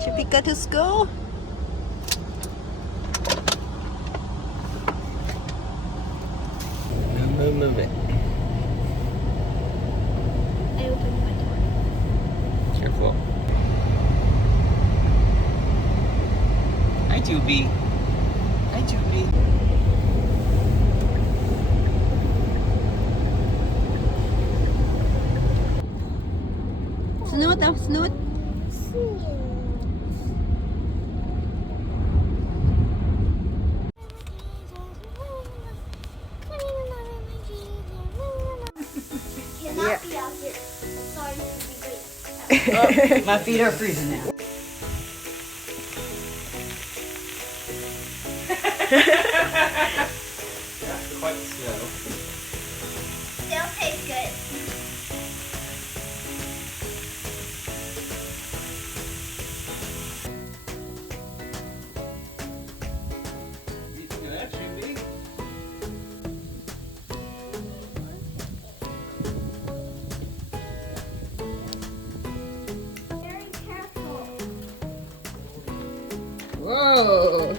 Should we go to school? Move it. I opened my door. Careful. Hi, Juby. Hi, Juby. Snoot daw, snoot. Cannot be out here. Sorry to be late. My feet are freezing now. Quite slow. Still tastes good. You can do that, Juby. Very careful. Whoa.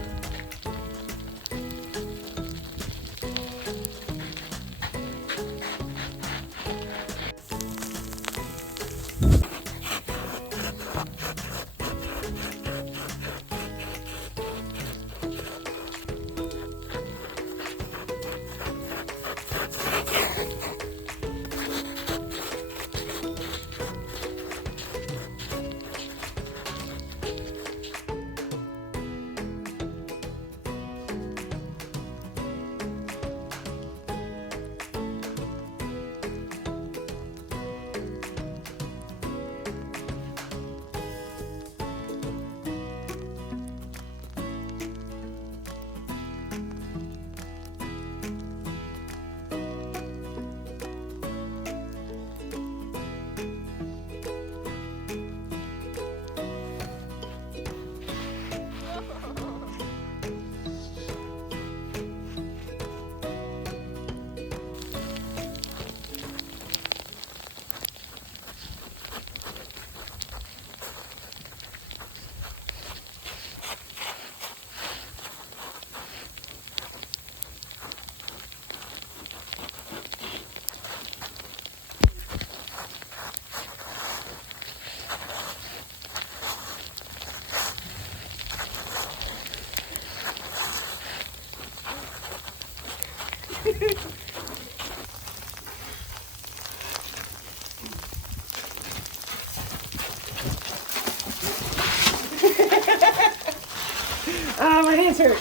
Ah, my hands hurt.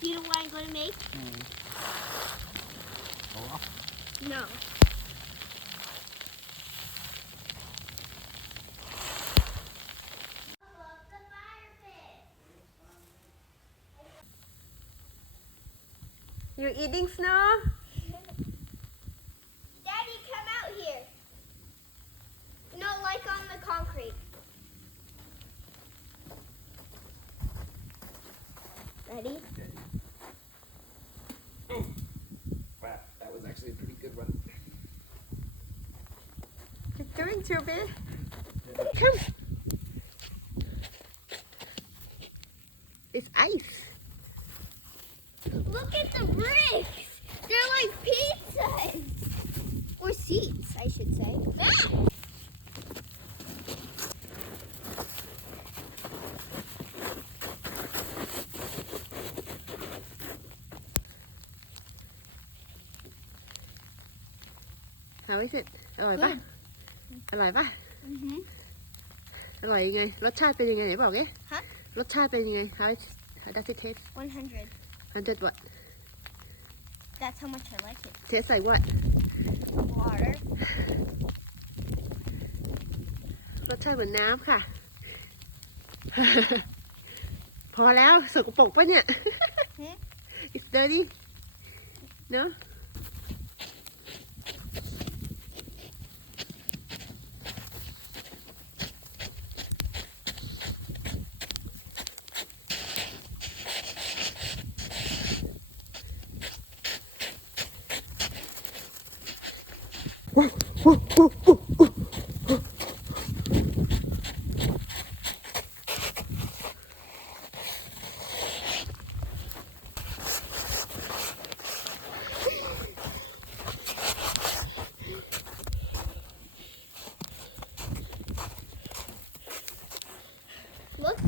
Do you know what I'm going to make? No. You eating snow? Daddy, come out here. No, like on the concrete. Ready? Wow, that was actually a pretty good one. Keep doing, Juby. Come. It's ice. Look at the bricks. They're like pizzas. Or seats, I should say. Ah! How is it อร่อยปะอร่อยปะ Mhm. อร่อยยังไงรสชาติเป็นยังไงไหนบอกดิ ฮะ รสชาติเป็นยังไง How does it taste 100. 100 what That's how much I like it. taste like what Water. รสชาติเหมือนน้ำค่ะ พอแล้วสกปรกปะเนี่ย It's dirty no Look.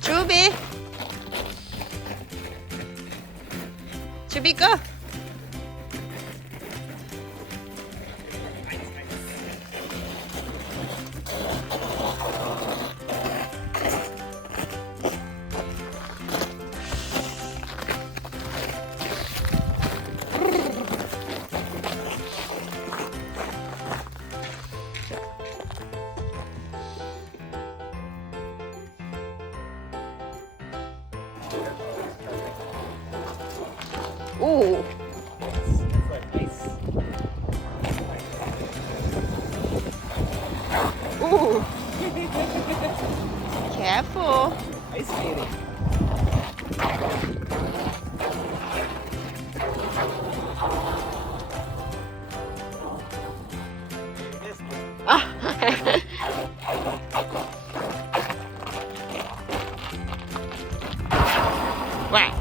Chubby Chubby go Ooh. It's like ice. Ooh. Careful. Ice skating. Wow.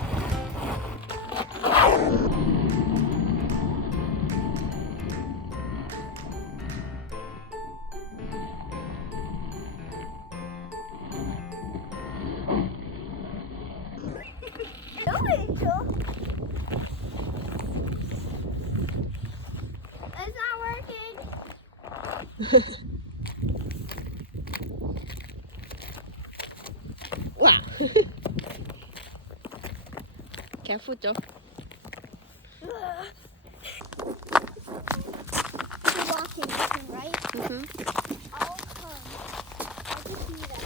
No, Angel. It's not working. Wow. Careful, Joe. You're walking, right? Mm-hmm. I'll come. I'll just do that.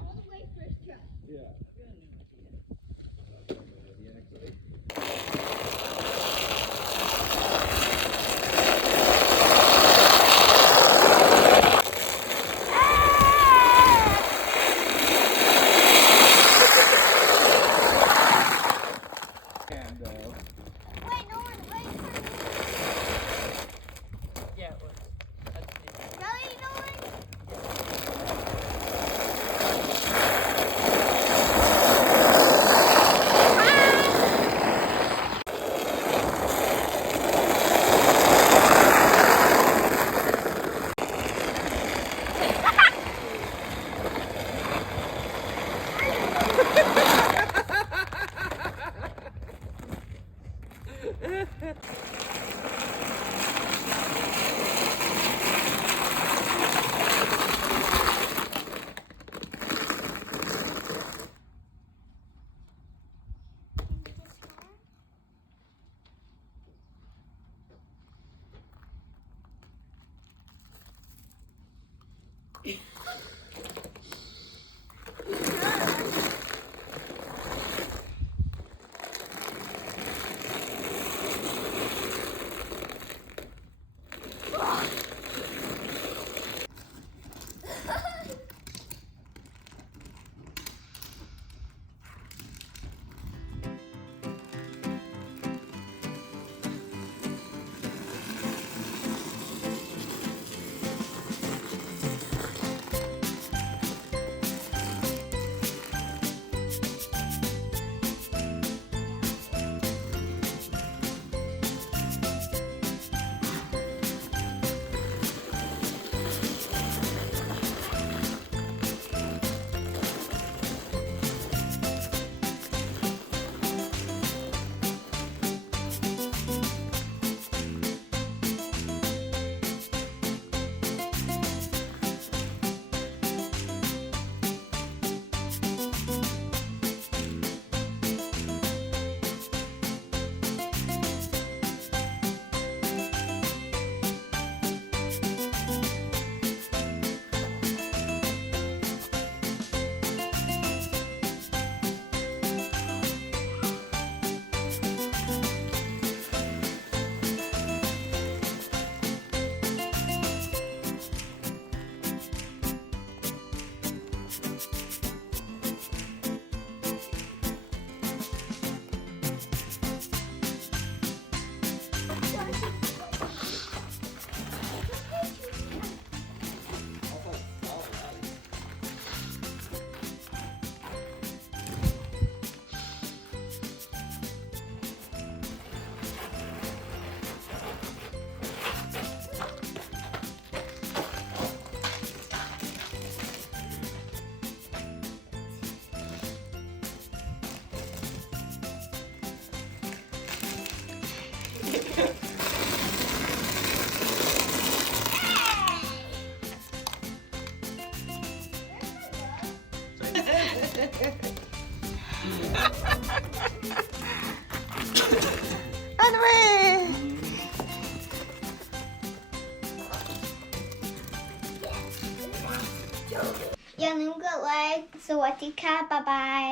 All the way first try. And Wait, no one, wait for me. Yeah, it was. That's me. Really, no one? Run away! อย่าลืมกดไลค์สวัสดีค่ะบ๊ายบาย